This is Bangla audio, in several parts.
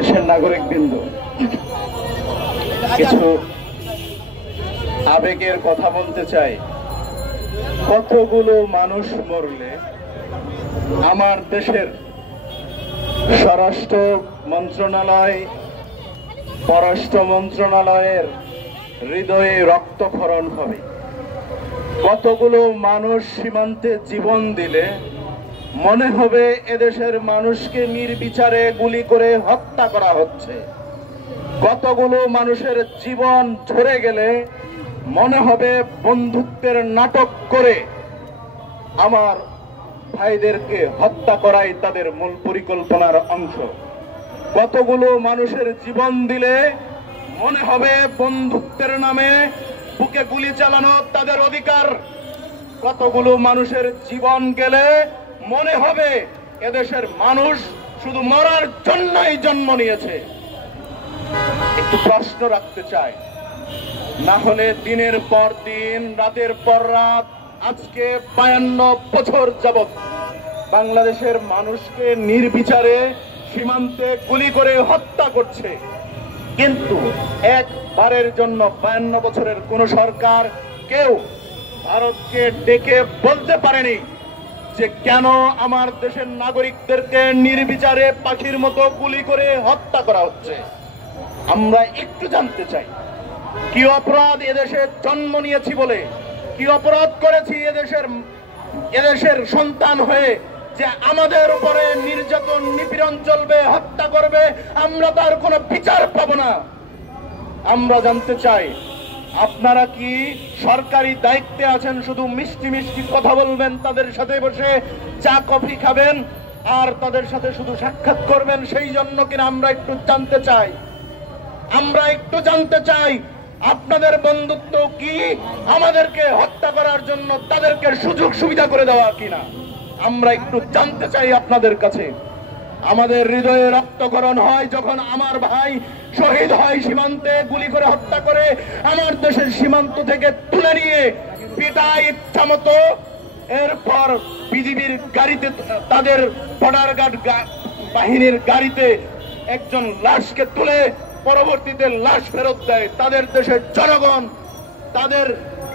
দেশের নাগরিকবৃন্দ, কিছু আবেগের কথা বলতে চাই। কতগুলো মানুষ মরলে আমার দেশের স্বরাষ্ট্র মন্ত্রণালয়, পররাষ্ট্র মন্ত্রণালয়ের হৃদয়ে রক্তক্ষরণ হবে। কতগুলো মানুষ সীমান্তে জীবন দিলে মনে হবে এদেশের মানুষকে নির্বিচারে গুলি করে হত্যা করা হচ্ছে। কতগুলো মানুষের জীবন ঝরে গেলে মনে হবে বন্ধুত্বের নাটক করে আমার ভাইদেরকে হত্যা করাই তাদের মূল পরিকল্পনার অংশ। কতগুলো মানুষের জীবন দিলে মনে হবে বন্ধুত্বের নামে বুকে গুলি চালানো তাদের অধিকার। কতগুলো মানুষের জীবন গেলে মনে হবে এদেশের মানুষ শুধু মরার জন্যই জন্ম নিয়েছে। একটু প্রশ্ন রাখতে চাই, না হলে দিনের পর দিন, রাতের পর রাত, আজকে 52 বছর যাবৎ বাংলাদেশের মানুষকে নির্বিচারে সীমান্তে গুলি করে হত্যা করছে, কিন্তু একবারের জন্য 52 বছরের কোন সরকার কেউ ভারতকে ডেকে বলতে পারেনি যে কেন আমার দেশের নাগরিকদেরকে নির্বিচারে পাখির মতো গুলি করে হত্যা করা হচ্ছে। আমরা একটু জানতে চাই, কি অপরাধ এদেশে জন্ম নিয়েছি বলে, কি অপরাধ করেছি এদেশের সন্তান হয়ে যে আমাদের উপরে নির্যাতন নিপীড়ন চলবে, হত্যা করবে, আমরা তার কোনো বিচার পাবো না। আমরা জানতে চাই, আপনারা কি সরকারি দায়িত্বে আছেন, শুধু মিষ্টি মিষ্টি কথা বলবেন, তাদের সাথে বসে চা কফি খাবেন আর তাদের সাথে শুধু সাক্ষাৎ করবেন, সেই জন্য কিনা আমরা একটু জানতে চাই। আমরা একটু জানতে চাই আপনাদের বন্ধুত্ব কি আমাদেরকে হত্যা করার জন্য তাদেরকে সুযোগ সুবিধা করে দেওয়া কিনা, আমরা একটু জানতে চাই আপনাদের কাছে। আমাদের হৃদয়ে রক্তক্ষরণ হয় যখন আমার ভাই শহীদ হয় সীমান্তে, গুলি করে হত্যা করে আমার দেশের সীমান্ত থেকে তুলে নিয়ে পিটায় ইচ্ছা মতো, এরপর বিজিবির গাড়িতে, তাদের বর্ডার গার্ড বাহিনীর গাড়িতে একজন লাশকে তুলে পরবর্তীতে লাশ ফেরত দেয়। তাদের দেশের জনগণ, তাদের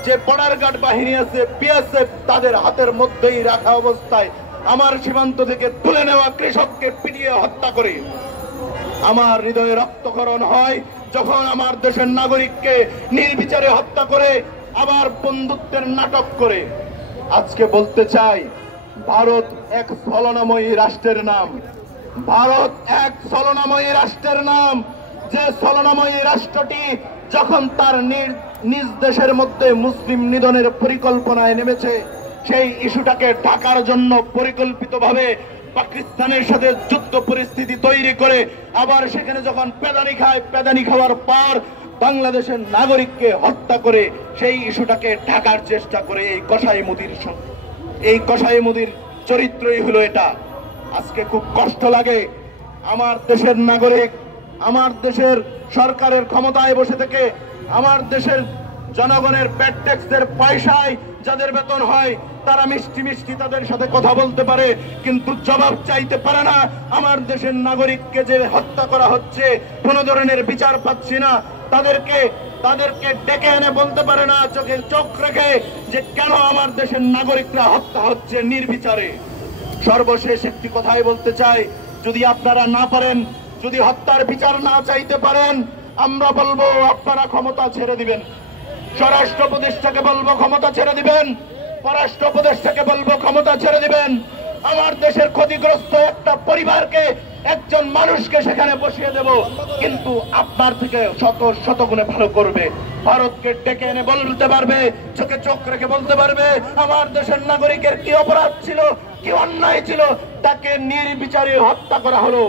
যে বর্ডার গার্ড বাহিনী আছে, বিএসএফ, তাদের হাতের মধ্যেই রাখা অবস্থায় আমার সীমান্ত থেকে তুলে নেওয়া কৃষককে পিটিয়ে হত্যা করে। আমার হৃদয়ে রক্তক্ষরণ হয় যখন আমার দেশের নাগরিককে নির্বিচারে হত্যা করে আবার বন্ধুত্বের নাটক করে। আজকে বলতে চাই, ভারত এক ছলনাময়ী রাষ্ট্রের নাম। ভারত এক ছলনাময়ী রাষ্ট্রের নাম, যে ছলনাময়ী রাষ্ট্রটি যখন তার নিজ দেশের মধ্যে মুসলিম নিধনের পরিকল্পনায় নেমেছে, সেই ইস্যুটাকে ঢাকার জন্য পরিকল্পিতভাবে পাকিস্তানের সাথে যুদ্ধ পরিস্থিতি তৈরি করে আবার সেখানে যখন পেদানি খায়, পেদানি খাওয়ার পর বাংলাদেশের নাগরিককে হত্যা করে সেই ইস্যুটাকে ঢাকার চেষ্টা করে এই কসাই মুদির চরিত্রই হলো এটা। আজকে খুব কষ্ট লাগে, আমার দেশের নাগরিক, আমার দেশের সরকারের ক্ষমতায় বসে থেকে আমার দেশের জনগণের পেট ট্যাক্সের পয়সায় যাদের বেতন হয় তারা মিষ্টি মিষ্টি তাদের সাথে কথা বলতে পারে, কিন্তু জবাব চাইতে পারে না। আমার দেশের নাগরিককে যে হত্যা করা হচ্ছে, কোন ধরনের বিচার পাচ্ছি না। তাদেরকে ডেকে এনে বলতে পারে না চোখে চোখ রেখে যে কেন আমার দেশের নাগরিকরা হত্যা হচ্ছে নির্বিচারে। সর্বশেষ একটি কথাই বলতে চাই, যদি আপনারা না পারেন, যদি হত্যার বিচার না চাইতে পারেন, আমরা বলবো আপনারা ক্ষমতা ছেড়ে দিবেন। স্বরাষ্ট্র উপদেষ্টাকে বলবো ক্ষমতা ছেড়ে দিবেন, পররাষ্ট্র উপদেষ্টাকে বলবো ক্ষমতা ছেড়ে দিবেন। আমার দেশের ক্ষতিগ্রস্ত একটা পরিবারকে, একজন মানুষকে সেখানে বসিয়ে দেব, কিন্তু আপনার থেকে শত শত গুণে ভালো করবে। ভারতকে ডেকে এনে বলতে পারবে, চোখে চোখ রেখে বলতে পারবে আমার দেশের নাগরিকের কি অপরাধ ছিল, কি অন্যায় ছিল, তাকে নির্বিচারে হত্যা করা হলো।